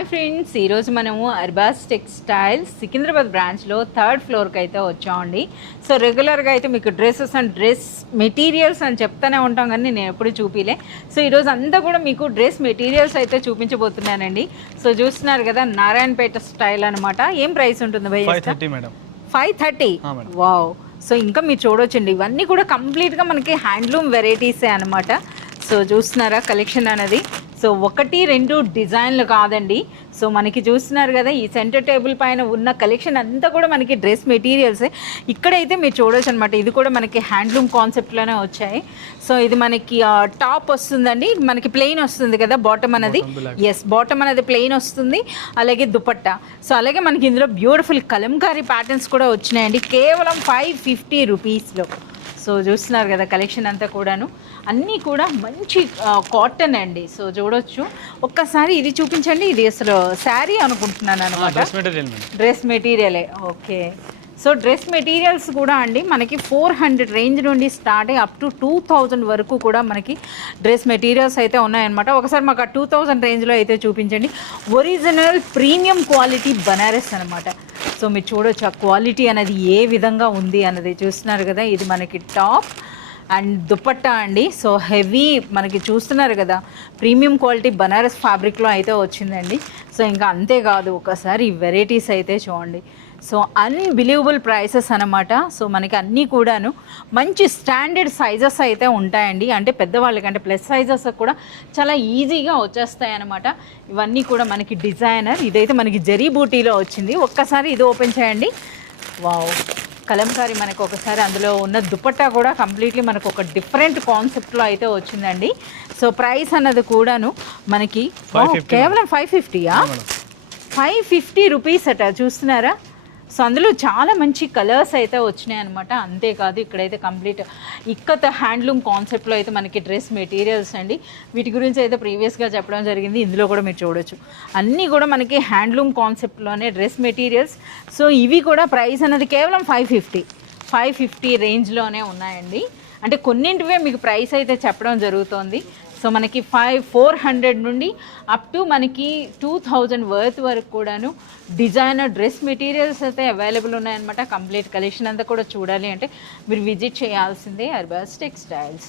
Hi friends, ఈరోజు మనము Arbaz textiles Secunderabad బ్రాంచ్లో థర్డ్ ఫ్లోర్కి అయితే వచ్చామండి. సో రెగ్యులర్గా అయితే మీకు డ్రెస్సెస్ అండ్ డ్రెస్ మెటీరియల్స్ అని చెప్తానే ఉంటాం, కానీ నేను ఎప్పుడు చూపిలే. సో ఈరోజు అంతా కూడా మీకు డ్రెస్ మెటీరియల్స్ అయితే చూపించబోతున్నానండి. సో చూస్తున్నారు కదా, నారాయణపేట స్టైల్ అనమాట. ఏం ప్రైస్ ఉంటుంది భయ్య? 530. వావ్. సో ఇంకా మీరు చూడొచ్చండి, ఇవన్నీ కూడా కంప్లీట్గా మనకి హ్యాండ్లూమ్ వెరైటీసే అనమాట. సో చూస్తున్నారా కలెక్షన్ అనేది. సో 1-2 డిజైన్లు కాదండి. సో మనకి చూస్తున్నారు కదా, ఈ సెంటర్ టేబుల్ పైన ఉన్న కలెక్షన్ అంతా కూడా మనకి డ్రెస్ మెటీరియల్సే. ఇక్కడైతే మీరు చూడొచ్చు అనమాట, ఇది కూడా మనకి హ్యాండ్లూమ్ కాన్సెప్ట్లోనే వచ్చాయి. సో ఇది మనకి టాప్ వస్తుందండి, మనకి ప్లెయిన్ వస్తుంది కదా బాటమ్ అనేది. ఎస్, బాటమ్ అనేది ప్లెయిన్ వస్తుంది, అలాగే దుపట్టా. సో అలాగే మనకి ఇందులో బ్యూటిఫుల్ కలంకారీ ప్యాటర్న్స్ కూడా వచ్చినాయండి, కేవలం 550 రూపీస్లో. సో చూస్తున్నారు కదా కలెక్షన్ అంతా కూడాను, అన్నీ కూడా మంచి కాటన్ అండి. సో చూడొచ్చు, ఒక్కసారి ఇది చూపించండి. ఇది అసలు శారీ అనుకుంటున్నాను అనమాట, డ్రెస్ మెటీరియలే. ఓకే. సో డ్రెస్ మెటీరియల్స్ కూడా అండి మనకి 400 రేంజ్ నుండి స్టార్ట్ అయ్యి అప్ టు 2000 వరకు కూడా మనకి డ్రెస్ మెటీరియల్స్ అయితే ఉన్నాయన్నమాట. ఒకసారి మాకు ఆ 2000 రేంజ్లో అయితే చూపించండి. ఒరిజినల్ ప్రీమియం క్వాలిటీ బనారస్ అనమాట. సో మీరు చూడొచ్చు ఆ క్వాలిటీ అనేది ఏ విధంగా ఉంది అన్నది. చూస్తున్నారు కదా, ఇది మనకి టాప్ అండ్ దుపట్టా అండి. సో హెవీ మనకి చూస్తున్నారు కదా, ప్రీమియం క్వాలిటీ బనారస్ ఫ్యాబ్రిక్లో అయితే వచ్చిందండి. సో ఇంకా అంతేకాదు, ఒకసారి ఈ వెరైటీస్ అయితే చూడండి. సో అన్బిలీవబుల్ ప్రైసెస్ అనమాట. సో మనకి అన్నీ కూడాను మంచి స్టాండర్డ్ సైజెస్ అయితే ఉంటాయండి, అంటే పెద్దవాళ్ళకంటే ప్లస్ సైజెస్ కూడా చాలా ఈజీగా వచ్చేస్తాయి అనమాట. ఇవన్నీ కూడా మనకి డిజైనర్, ఇదైతే మనకి జరీ బూటీలో వచ్చింది. ఒక్కసారి ఇది ఓపెన్ చేయండి. వావ్, కలంకారీ మనకు ఒకసారి అందులో ఉన్న దుపట్టా కూడా కంప్లీట్లీ మనకు ఒక డిఫరెంట్ కాన్సెప్ట్లో అయితే వచ్చిందండి. సో ప్రైస్ అన్నది కూడాను మనకి కేవలం 550యా? 550 రూపీస్ అట. చూస్తున్నారా? సో అందులో చాలా మంచి కలర్స్ అయితే వచ్చినాయి అనమాట. అంతేకాదు, ఇక్కడైతే కంప్లీట్ ఇక్కత హ్యాండ్లూమ్ కాన్సెప్ట్లో అయితే మనకి డ్రెస్ మెటీరియల్స్ అండి. వీటి గురించి అయితే ప్రీవియస్గా చెప్పడం జరిగింది, ఇందులో కూడా మీరు చూడొచ్చు. అన్నీ కూడా మనకి హ్యాండ్లూమ్ కాన్సెప్ట్లోనే డ్రెస్ మెటీరియల్స్. సో ఇవి కూడా ప్రైస్ అనేది కేవలం 550 రేంజ్లోనే ఉన్నాయండి. అంటే కొన్నింటివే మీకు ప్రైస్ అయితే చెప్పడం జరుగుతోంది. సో మనకి 400 నుండి అప్ టు మనకి 2000 వర్త్ వరకు కూడాను డిజైనర్ డ్రెస్ మెటీరియల్స్ అయితే అవైలబుల్ ఉన్నాయన్నమాట. కంప్లీట్ కలెక్షన్ అంతా కూడా చూడాలి అంటే మీరు విజిట్ చేయాల్సిందే అర్బాస్ టెక్స్టైల్స్.